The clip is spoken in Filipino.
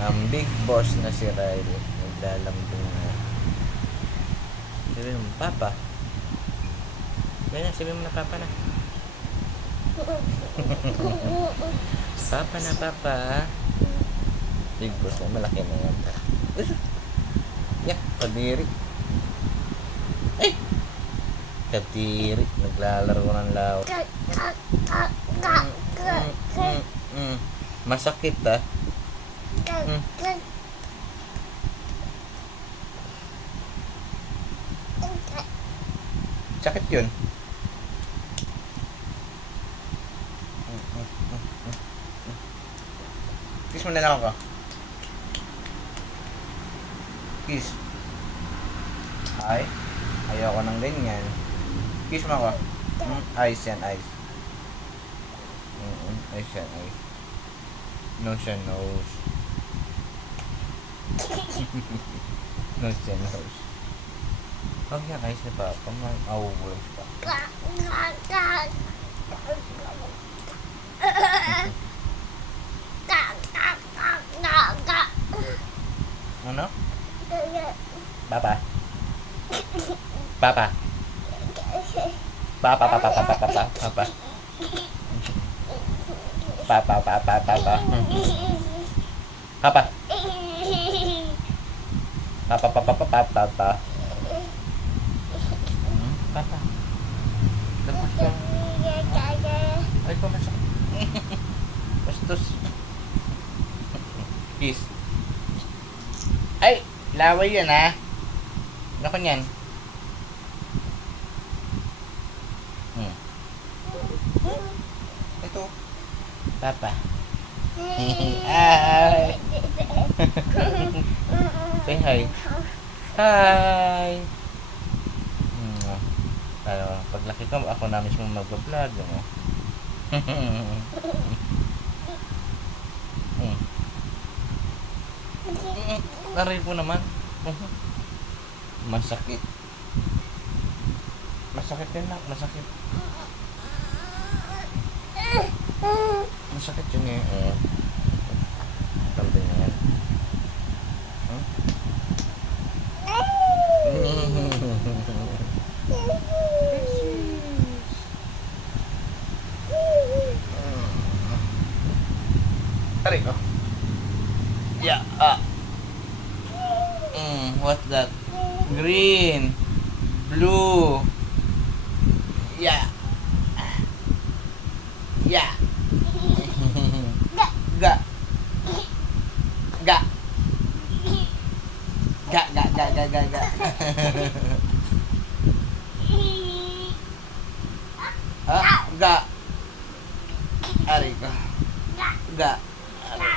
Ang big boss na si Riley. Naglalambing na. Sabi mo, Papa. Ganyan, sabi mo na Papa na. Papa na, Papa. Big boss na, malaki na yan. Yeah, kadiri. Ay! Kadiri. Naglalaro ng lawa. Masakit ah. Sakit yun. Kiss mo na lang ako. Kiss. Ay. Ayoko ng ganyan. Kiss mo ako. Eyes yan, eyes. Eyes yan, eyes. Nose yan, nose. Nose yan, nose. Huwag yan, eyes ni Papa. Mauulos pa. Ano? Papa. Papa. Papa, papa, papa, papa, papa. Papa, papa, papa. Papa. Papa, papa, papa, papa. Papa. Lepas ka. Ay, pumasok. Bastos. Peace. Ay, laway yan ha. Ano ko yan? Ito. Papa. Ay. Say hi. Hi. Paglaki ko, ako na mismo mag-vlog. Aray po naman. Masakit. Masakit yan lang. Masakit. Masakit yun eh. Tambay na yan. Aray ko. Yeah. What's that? Green. Blue. Yeah. Yeah. Ga. Ga. Ga, ga, ga, ga, ga, ga. Ga. Aray ko. Ga.